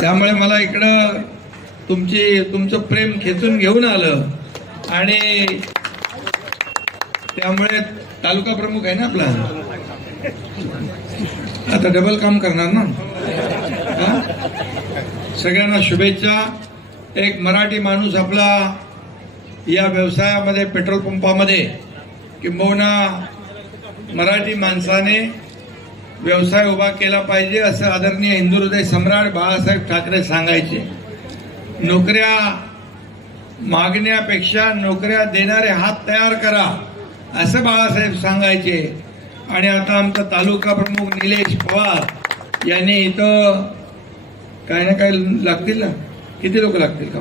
त्यामुळे मला इकडं तुमची तुमचं प्रेम खेचून घेऊन आलं. आणि त्यामुळे तालुका प्रमुख आहे ना आपला? आता डबल काम करणार ना? सगळ्यांना शुभेच्छा. एक मराठी माणूस आपला या व्यवसायामध्ये पेट्रोल पंपामध्ये किंबहुना मराठी माणसाने व्यवसाय उभा केला पाहिजे असं आदरणीय हिंदू हृदय सम्राट बाळासाहेब ठाकरे सांगायचे. नोकऱ्या मागण्यापेक्षा नोकऱ्या देणारे हात तयार करा असं बाळासाहेब सांगायचे. आणि आता आमचा तालुका प्रमुख निलेश पवार यांनी इथं काय ना काय लागतील ना? किती लोक लागतील का?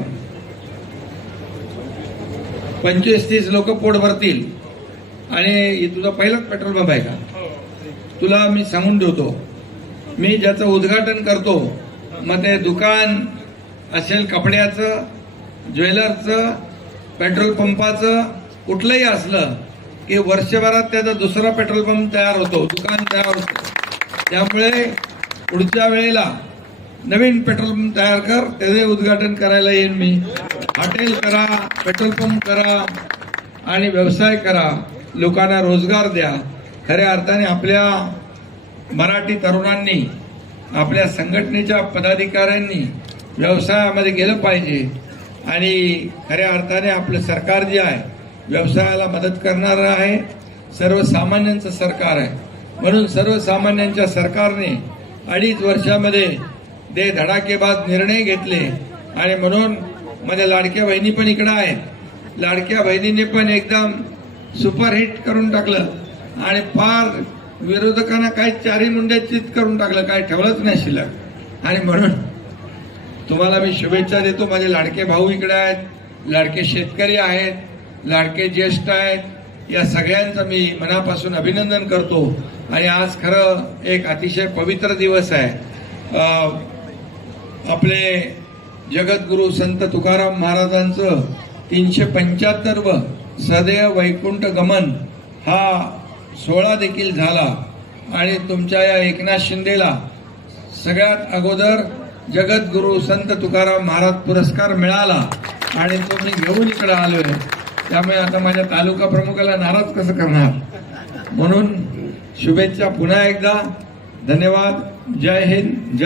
पंचवीस तीस लोक पोट भरतील. आणि तुझा पहिलाच पेट्रोल पंप आहे का? हो. तुला मी सांगून ठेवतो मी ज्याचं उद्घाटन करतो मग ते दुकान असेल कपड्याचं ज्वेलरचं पेट्रोल पंपाचं कुठलंही असलं की वर्षभरात त्याचा दुसरा पेट्रोल पंप तयार होतो दुकान तयार होतं. त्यामुळे पुढच्या वेळेला नवीन पेट्रोल पंप तयार कर त्याचे उद्घाटन करायला येईन मी. हॉटेल करा पेट्रोल पंप करा आणि व्यवसाय करा. लोकांना रोजगार द्या. खऱ्या अर्थाने आपल्या मराठी तरुणांनी आपल्या संघटनेच्या पदाधिकाऱ्यांनी व्यवसायामध्ये गेलं पाहिजे. आणि खऱ्या अर्थाने आपलं सरकार जे आहे व्यवसायाला मदत करणारं आहे सर्वसामान्यांचं सरकार आहे. म्हणून सर्वसामान्यांच्या सरकारने अडीच वर्षामध्ये ते धडाकेबाद निर्णय घेतले. आणि म्हणून माझ्या लाडक्या बहिणी पण इकडं आहेत. लाडक्या बहिणीने पण एकदम सुपरहिट करून टाकलं. आणि फार विरोधकांना काय चारी मुंड्याचीत करून टाकलं काय ठेवलंच नाही शिल्लक. आणि म्हणून तुम्हाला मी शुभेच्छा देतो माझे लाडके भाऊ इकडे आहेत लाडके शेतकरी आहेत लाडके ज्येष्ठ आहेत या सगळ्यांचं मी मनापासून अभिनंदन करतो. आणि आज खरं एक अतिशय पवित्र दिवस आहे. आपले जगद्गुरु संत तुकाराम महाराजांचं तीनशे पंच्याहत्तर व सदैव वैकुंठ गमन हा सोहळा देखील झाला आणि तुमच्या या एकनाथ शिंदेला सगळ्यात अगोदर जगद्गुरु संत तुकाराम महाराज पुरस्कार मिळाला आणि तो मी घेऊन इकडे आलोय. त्यामुळे आता माझ्या तालुका प्रमुखाला नाराज कसं करणार? म्हणून शुभेच्छा पुन्हा एकदा. धन्यवाद. जय हिंद. जय